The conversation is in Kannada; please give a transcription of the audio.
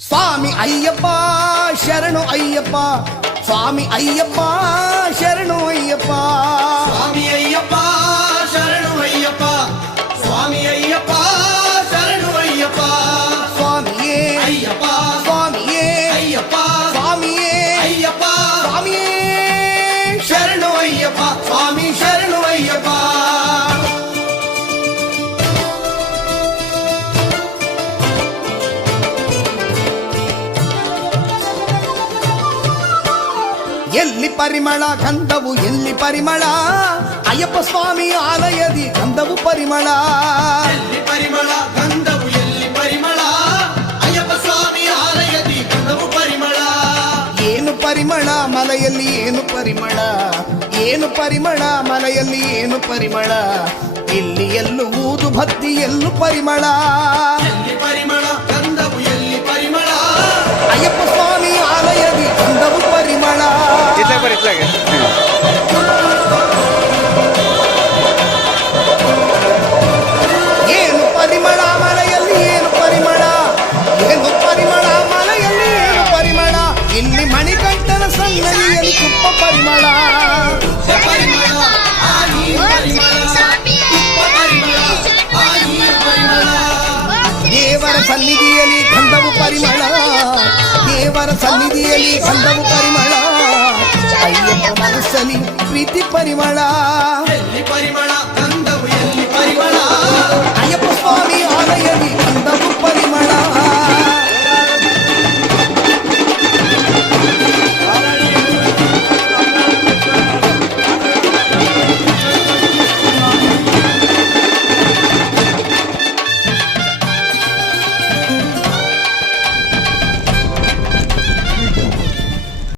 ಸ್ವಾಮಿ ಅಯ್ಯಪ್ಪ ಶರಣು ಅಯ್ಯಪ್ಪ, ಸ್ವಾಮಿ ಅಯ್ಯಪ್ಪ ಶರಣು ಅಯ್ಯಪ್ಪ, ಸ್ವಾಮಿ ಅಯ್ಯಪ್ಪ ಶರಣು ಅಯ್ಯಪ್ಪ, ಸ್ವಾಮಿ ಅಯ್ಯಪ್ಪ ಶರಣು ಅಯ್ಯಪ್ಪ, ಸ್ವಾಮಿಯೇ ಅಯ್ಯಪ್ಪ ಸ್ವಾಮಿಯೇ ಅಯ್ಯಪ್ಪ ಸ್ವಾಮಿಯೇ ಅಯ್ಯಪ್ಪ ಸ್ವಾಮಿಯೇ ಶರಣು ಅಯ್ಯಪ್ಪ, ಸ್ವಾಮಿ ಶರಣು ಅಯ್ಯಪ್ಪ. ಎಲ್ಲಿ ಪರಿಮಳ ಗಂಧವು ಎಲ್ಲಿ ಪರಿಮಳ, ಅಯ್ಯಪ್ಪ ಸ್ವಾಮಿ ಆಲಯದಿ ಗಂಧವು ಪರಿಮಳ, ಎಲ್ಲಿ ಪರಿಮಳ ಗಂಧವು ಎಲ್ಲಿ ಪರಿಮಳ, ಅಯ್ಯಪ್ಪ ಸ್ವಾಮಿ ಆಲಯದಿ ಗಂಧವು ಪರಿಮಳ. ಏನು ಪರಿಮಳ ಮಲೆಯಲ್ಲಿ ಏನು ಪರಿಮಳ, ಏನು ಪರಿಮಳ ಮಲೆಯಲ್ಲಿ ಏನು ಪರಿಮಳ, ಇಲ್ಲಿ ಎಲ್ಲೂ ಊದು ಭಕ್ತಿ ಎಲ್ಲೂ ಪರಿಮಳ, ಎಲ್ಲಿ ಪರಿಮಳ ಗಂಧವು ಎಲ್ಲಿ ಪರಿಮಳ, ಅಯ್ಯಪ್ಪ ಸ್ವಾಮಿ ಆಲಯದಿ ಗಂಧವು ಪರಿಮಳ. ಏನು ಪರಿಮಳ ಮಲೆಯಲ್ಲಿ ಏನು ಪರಿಮಳ, ಏನು ಪರಿಮಳ ಮಲೆಯಲ್ಲಿ ಏನು ಪರಿಮಳ, ಇಲ್ಲಿ ಮಣಿಕಂಠನ ಸನ್ನದಿಯಲ್ಲಿ ತುಪ್ಪ ಪರಿಮಳ, ಪರಿಮಳ ಆ ನೀರು ಪರಿಮಳ, ತುಪ್ಪ ಪರಿಮಳ ಆ ನೀರು ಪರಿಮಳ. ದೇವರ ಸನ್ನಿಧಿಯಲ್ಲಿ ಗಂಧವು ಪರಿಮಳ, ದೇವರ ಸನ್ನಿಧಿಯಲ್ಲಿ ಗಂಧವು ಪರಿಮಳ, ಅಯ್ಯಪ್ಪ ಮನಸ್ಸಲ್ಲಿ ಪ್ರೀತಿ ಪರಿಮಳ, ಎಲ್ಲಿ ಪರಿಮಳ ಗಂಧವು ಎಲ್ಲಿ ಪರಿಮಳ, ಅಯ್ಯಪ್ಪ ಸ್ವಾಮಿ ಆಲಯ